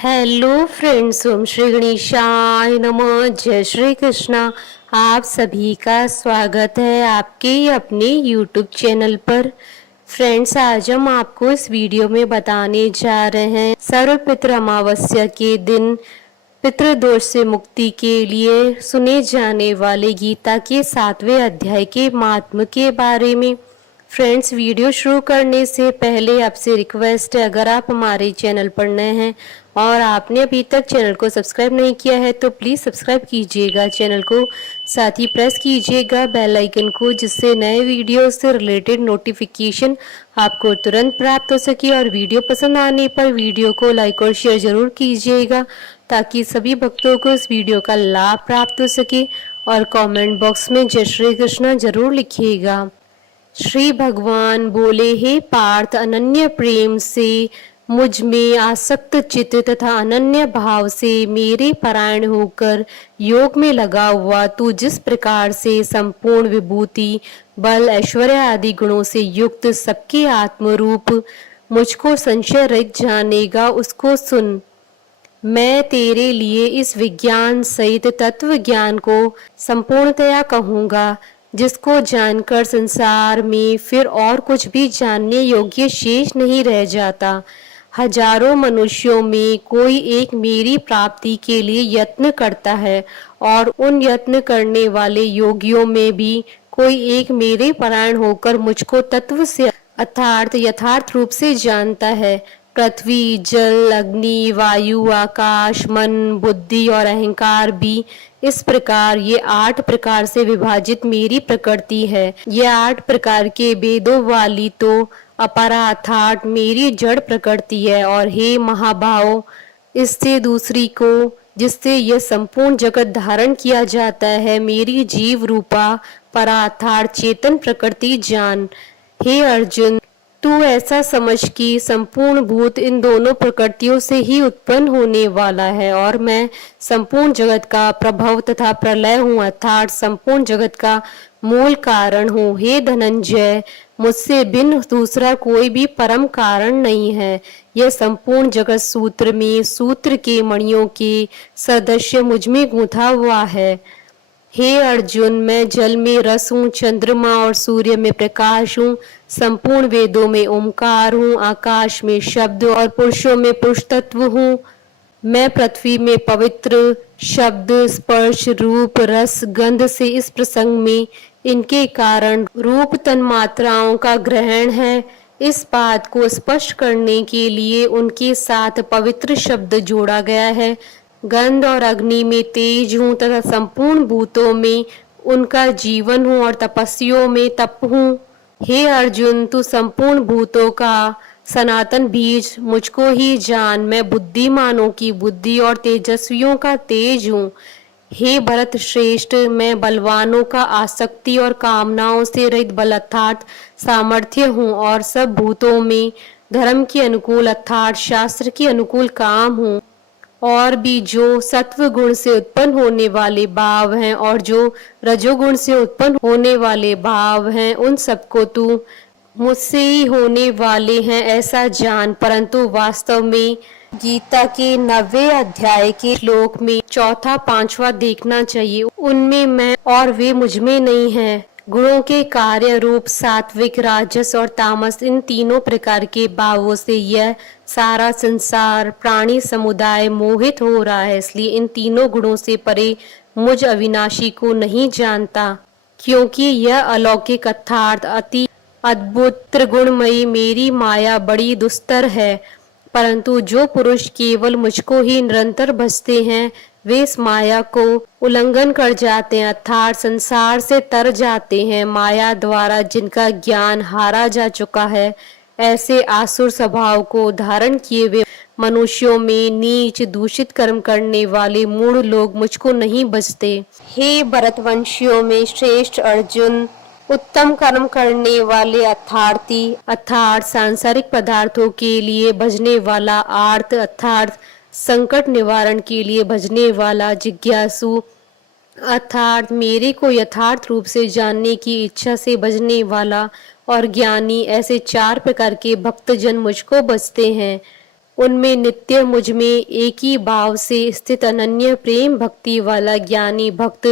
Hello friends, ओम श्री गणेशाय नमः। जय श्री कृष्णा। आप सभी का स्वागत है आपके अपने यूट्यूब चैनल पर। फ्रेंड्स, आज हम आपको इस वीडियो में बताने जा रहे हैं सर्वपितृ अमावस्या के दिन पितृदोष से मुक्ति के लिए सुने जाने वाले गीता के 7वें अध्याय के महात्म्य के बारे में। फ्रेंड्स, वीडियो शुरू करने से पहले आपसे रिक्वेस्ट है, अगर आप हमारे चैनल पर नए हैं और आपने अभी तक चैनल को सब्सक्राइब नहीं किया है तो प्लीज़ सब्सक्राइब कीजिएगा चैनल को, साथ ही प्रेस कीजिएगा बेल आइकन को, जिससे नए वीडियो से रिलेटेड नोटिफिकेशन आपको तुरंत प्राप्त हो सके। और वीडियो पसंद आने पर वीडियो को लाइक और शेयर जरूर कीजिएगा ताकि सभी भक्तों को इस वीडियो का लाभ प्राप्त हो सके। और कमेंट बॉक्स में जय श्री कृष्णा जरूर लिखिएगा। श्री भगवान बोले, हे पार्थ, अनन्य प्रेम से मुझ में आसक्त चित्त तथा अनन्य भाव से मेरे परायण होकर योग में लगा हुआ तू जिस प्रकार से संपूर्ण विभूति, बल, ऐश्वर्य आदि गुणों से युक्त सबके आत्मरूप मुझको संशय रहित जानेगा, उसको सुन। मैं तेरे लिए इस विज्ञान सहित तत्व ज्ञान को संपूर्णतया कहूँगा, जिसको जानकर संसार में फिर और कुछ भी जानने योग्य शेष नहीं रह जाता। हजारों मनुष्यों में कोई एक मेरी प्राप्ति के लिए यत्न करता है और उन यत्न करने वाले योगियों में भी कोई एक मेरे परायण होकर मुझको तत्व से अर्थात यथार्थ रूप से जानता है। पृथ्वी, जल, अग्नि, वायु, आकाश, मन, बुद्धि और अहंकार भी इस प्रकार ये 8 प्रकार से विभाजित मेरी प्रकृति है। ये 8 प्रकार के भेदों वाली तो अपरा अर्थात मेरी जड़ प्रकृति है। और हे महाभाव, इससे दूसरी को जिससे यह संपूर्ण जगत धारण किया जाता है, मेरी जीव रूपा परा अर्थात चेतन प्रकृति जान। हे अर्जुन, तू ऐसा समझ कि संपूर्ण भूत इन दोनों प्रकृतियों से ही उत्पन्न होने वाला है और मैं संपूर्ण जगत का प्रभव तथा प्रलय हूँ, अर्थात संपूर्ण जगत का मूल कारण हूँ। हे धनंजय, मुझसे भिन्न दूसरा कोई भी परम कारण नहीं है। यह संपूर्ण जगत सूत्र में सूत्र के मणियों के सदस्य मुझ में गूंथा हुआ है। हे अर्जुन, मैं जल में रस हूँ, चंद्रमा और सूर्य में प्रकाश हूँ, संपूर्ण वेदों में ओंकार हूँ, आकाश में शब्द और पुरुषों में पुरुष तत्व हूँ। मैं पृथ्वी में पवित्र शब्द, स्पर्श, रूप, रस, गंध से इस प्रसंग में इनके कारण रूप तन्मात्राओं का ग्रहण है। इस बात को स्पष्ट करने के लिए उनके साथ पवित्र शब्द जोड़ा गया है। गंध और अग्नि में तेज हूँ तथा संपूर्ण भूतों में उनका जीवन हूँ और तपस्वियों में तप हूँ। हे अर्जुन, तू संपूर्ण भूतों का सनातन बीज मुझको ही जान। मैं बुद्धिमानों की बुद्धि और तेजस्वियों का तेज हूँ। हे भरत श्रेष्ठ, मैं बलवानों का आसक्ति और कामनाओं से रहित बल अर्थात सामर्थ्य हूँ और सब भूतों में धर्म के अनुकूल अर्थात शास्त्र के अनुकूल काम हूँ। और भी जो सत्व गुण से उत्पन्न होने वाले भाव हैं और जो रजोगुण से उत्पन्न होने वाले भाव हैं, उन सबको तू मुझसे ही होने वाले हैं ऐसा जान। परंतु वास्तव में गीता के 9वें अध्याय के श्लोक में चौथा पांचवा देखना चाहिए। उनमें मैं और वे मुझ में नहीं है। गुणों के कार्य रूप सात्विक, राजस और तामस, इन तीनों प्रकार के भावों से यह सारा संसार प्राणी समुदाय मोहित हो रहा है। इसलिए इन तीनों गुणों से परे मुझ अविनाशी को नहीं जानता, क्योंकि यह अलौकिक अर्थात अति अद्भुत त्रिगुणमयी मेरी माया बड़ी दुस्तर है। परंतु जो पुरुष केवल मुझको ही निरंतर भजते हैं, वे इस माया को उल्लंघन कर जाते हैं अर्थात संसार से तर जाते हैं। माया द्वारा जिनका ज्ञान हारा जा चुका है, ऐसे आसुर स्वभाव को धारण किए हुए मनुष्यों में नीच दूषित कर्म करने वाले मूढ़ लोग मुझको नहीं बचते। हे भरतवंशियों में श्रेष्ठ अर्जुन, उत्तम कर्म करने वाले अर्थार्थी अर्थात सांसारिक पदार्थों के लिए भजने वाला, आर्त अर्थात संकट निवारण के लिए भजने वाला, जिज्ञासु अर्थात मेरे को यथार्थ रूप से जानने की इच्छा से भजने वाला और ज्ञानी, ऐसे 4 प्रकार के भक्तजन मुझको बसते हैं। उनमें नित्य मुझ में एक ही भाव से स्थित अनन्य प्रेम भक्ति वाला ज्ञानी भक्त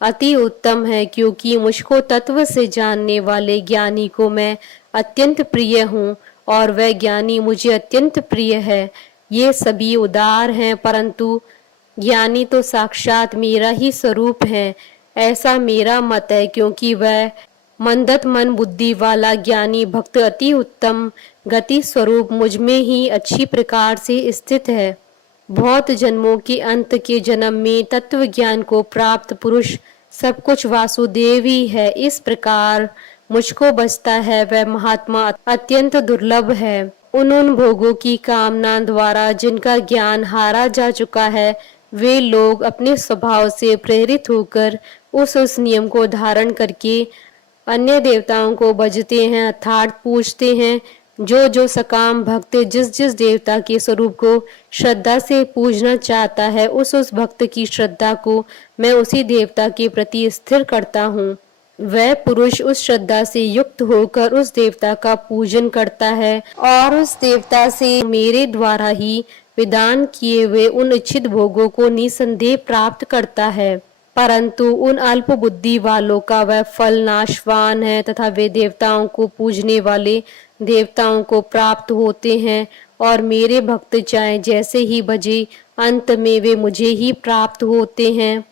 अति उत्तम है, क्योंकि मुझको तत्व से जानने वाले ज्ञानी को मैं अत्यंत प्रिय हूँ और वह ज्ञानी मुझे अत्यंत प्रिय है। ये सभी उदार हैं, परंतु ज्ञानी तो साक्षात मेरा ही स्वरूप है, ऐसा मेरा मत है, क्योंकि वह मंदत मन बुद्धि वाला ज्ञानी भक्त अति उत्तम गति स्वरूप मुझ में ही अच्छी प्रकार से स्थित है। बहुत जन्मों के अंत के जन्म में तत्व ज्ञान को प्राप्त पुरुष सब कुछ वासुदेव ही है। इस प्रकार मुझको बचता है वह महात्मा अत्यंत दुर्लभ है। उन भोगों की कामना द्वारा जिनका ज्ञान हारा जा चुका है, वे लोग अपने स्वभाव से प्रेरित होकर उस नियम को धारण करके अन्य देवताओं को भजते हैं, अर्थात पूजते हैं। जो सकाम भक्त जिस देवता के स्वरूप को श्रद्धा से पूजना चाहता है, उस भक्त की श्रद्धा को मैं उसी देवता के प्रति स्थिर करता हूँ। वह पुरुष उस श्रद्धा से युक्त होकर उस देवता का पूजन करता है और उस देवता से मेरे द्वारा ही विधान किए हुए उन इच्छित भोगों को निसंदेह प्राप्त करता है। परंतु उन अल्प बुद्धि वालों का वह फल नाशवान है तथा वे देवताओं को पूजने वाले देवताओं को प्राप्त होते हैं और मेरे भक्त चाहे जैसे ही भजे, अंत में वे मुझे ही प्राप्त होते हैं।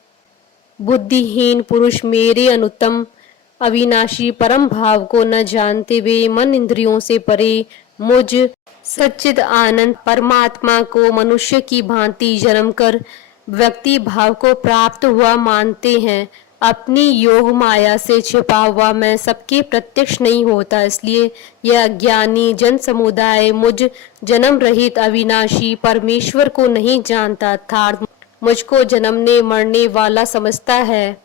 बुद्धिहीन पुरुष मेरे अनुत्तम अविनाशी परम भाव को न जानते हुए मन इंद्रियों से परे मुझ सच्चिद आनंद परमात्मा को मनुष्य की भांति जन्म कर व्यक्ति भाव को प्राप्त हुआ मानते हैं। अपनी योग माया से छिपा हुआ मैं सबके प्रत्यक्ष नहीं होता, इसलिए यह अज्ञानी जन समुदाय मुझ जन्म रहित अविनाशी परमेश्वर को नहीं जानता, अर्थात मुझको जन्मने मरने वाला समझता है।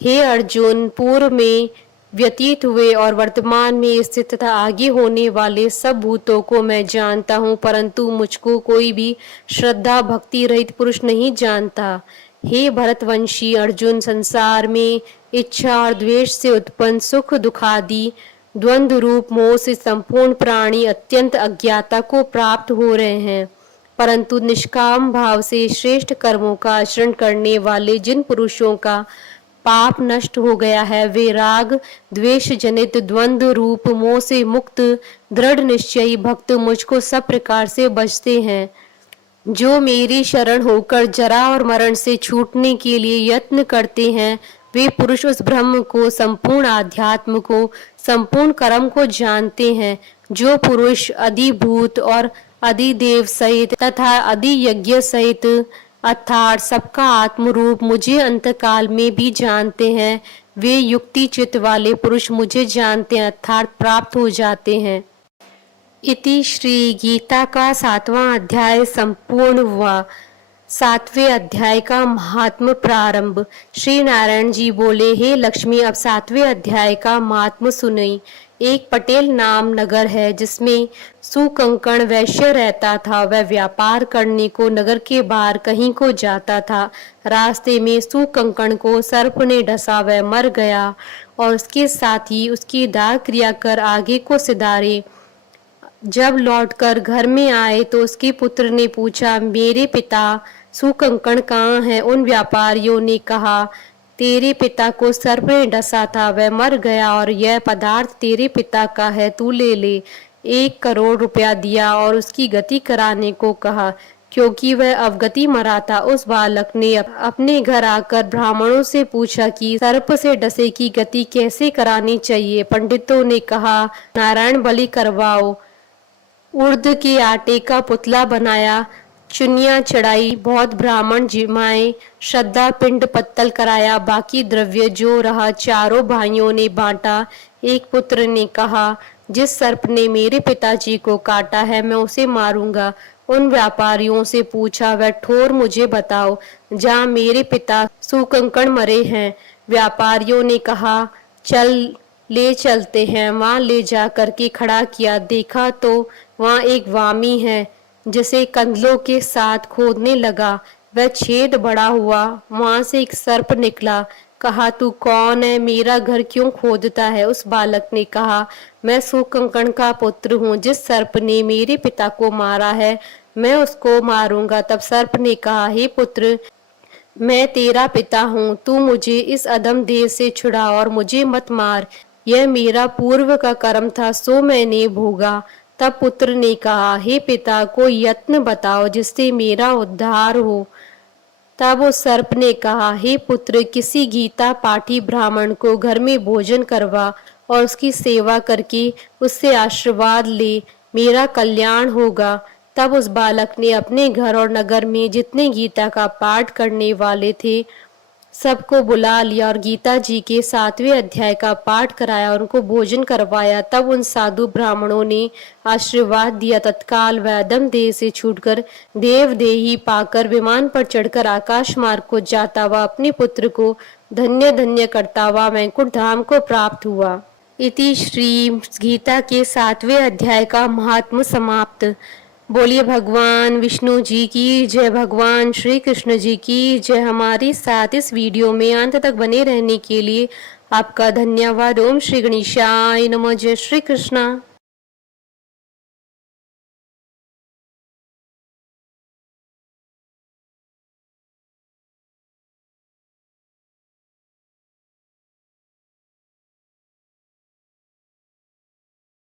हे अर्जुन, पूर्व में व्यतीत हुए और वर्तमान में स्थित तथा आगे होने वाले सब भूतों को मैं जानता हूँ, परंतु मुझको कोई भी श्रद्धा भक्ति रहित पुरुष नहीं जानता। हे भरतवंशी अर्जुन, संसार में इच्छा और द्वेष से उत्पन्न सुख दुखादि द्वंद्व रूप मोह से संपूर्ण प्राणी अत्यंत अज्ञाता को प्राप्त हो रहे हैं, परंतु निष्काम भाव से श्रेष्ठ कर्मों का आचरण करने वाले जिन पुरुषों का पाप नष्ट हो गया है, वे राग द्वेष जनित द्वंद्व रूप मोह से मुक्त दृढ़ निश्चयी भक्त मुझको सब प्रकार से बचते हैं। जो मेरी शरण होकर जरा और मरण से छूटने के लिए यत्न करते हैं, वे पुरुष उस ब्रह्म को, संपूर्ण आध्यात्म को, संपूर्ण कर्म को जानते हैं। जो पुरुष अधिभूत और अधिदेव सहित तथा अधि यज्ञ सहित अर्थात सबका आत्मरूप मुझे अंतकाल में भी जानते हैं, वे युक्ति चित्त वाले पुरुष मुझे जानते हैं, अर्थात प्राप्त हो जाते हैं। इति श्री गीता का 7वां अध्याय संपूर्ण हुआ। 7वें अध्याय का महात्म प्रारंभ। श्री नारायण जी बोले, हे लक्ष्मी, अब 7वें अध्याय का महात्म सुनई। एक पटेल नाम नगर है जिसमें सुकंकण वैश्य रहता था। वह व्यापार करने को नगर के बाहर कहीं को जाता था। रास्ते में सुकंकण को सर्प ने डसा, वह मर गया और उसके साथ ही उसकी दाह क्रिया कर आगे को सिधारे। जब लौटकर घर में आए तो उसके पुत्र ने पूछा, मेरे पिता सुकंकण कहाँ है? उन व्यापारियों ने कहा, तेरे पिता को सर्प ने डसा था, वह मर गया और यह पदार्थ तेरे पिता का है, तू ले ले। 1 करोड़ रुपया दिया और उसकी गति कराने को कहा। क्योंकि वह अवगति मरा था, उस बालक ने अपने घर आकर ब्राह्मणों से पूछा कि सर्प से डसे की गति कैसे करानी चाहिए। पंडितों ने कहा, नारायण बलि करवाओ। उर्द के आटे का पुतला बनाया, चुनिया चढ़ाई, बहुत ब्राह्मण जिमाए, श्रद्धा पिंड पत्तल कराया, बाकी द्रव्य जो रहा चारों भाइयों ने बांटा। एक पुत्र ने कहा, जिस सर्प ने मेरे पिताजी को काटा है मैं उसे मारूंगा। उन व्यापारियों से पूछा, वह ठोर मुझे बताओ जहाँ मेरे पिता सुकंकण मरे हैं। व्यापारियों ने कहा, चल ले चलते हैं। वहाँ ले जा करके खड़ा किया, देखा तो वहाँ एक वामी है जिसे कंदलों के साथ खोदने लगा। वह छेद बड़ा हुआ, वहां से एक सर्प निकला। कहा, तू कौन है? मेरा घर क्यों खोदता है? उस बालक ने कहा, मैं सुकंकण का पुत्र हूँ। जिस सर्प ने मेरे पिता को मारा है मैं उसको मारूंगा। तब सर्प ने कहा, हे पुत्र, मैं तेरा पिता हूँ, तू मुझे इस अधम देह से छुड़ा और मुझे मत मार। यह मेरा पूर्व का कर्म था, सो मैंने भोगा। तब पुत्र ने कहा, हे पिता, कोई यत्न बताओ जिससे मेरा उद्धार हो। तब उस सर्प ने कहा, हे पुत्र, किसी गीता पाठी ब्राह्मण को घर में भोजन करवा और उसकी सेवा करके उससे आशीर्वाद ले, मेरा कल्याण होगा। तब उस बालक ने अपने घर और नगर में जितने गीता का पाठ करने वाले थे सबको बुला लिया और गीता जी के 7वें अध्याय का पाठ कराया और उनको भोजन करवाया। तब उन साधु ब्राह्मणों ने आशीर्वाद दिया। तत्काल वह अधम देह से छूटकर देव देही पाकर विमान पर चढ़कर आकाश मार्ग को जाता हुआ अपने पुत्र को धन्य धन्य करता हुआ वैकुंठ धाम को प्राप्त हुआ। इति श्री गीता के 7वें अध्याय का महात्म समाप्त। बोलिए भगवान विष्णु जी की जय, भगवान श्री कृष्ण जी की जय। हमारे साथ इस वीडियो में अंत तक बने रहने के लिए आपका धन्यवाद। ओम श्री गणेशाय नमः। जय श्री कृष्णा।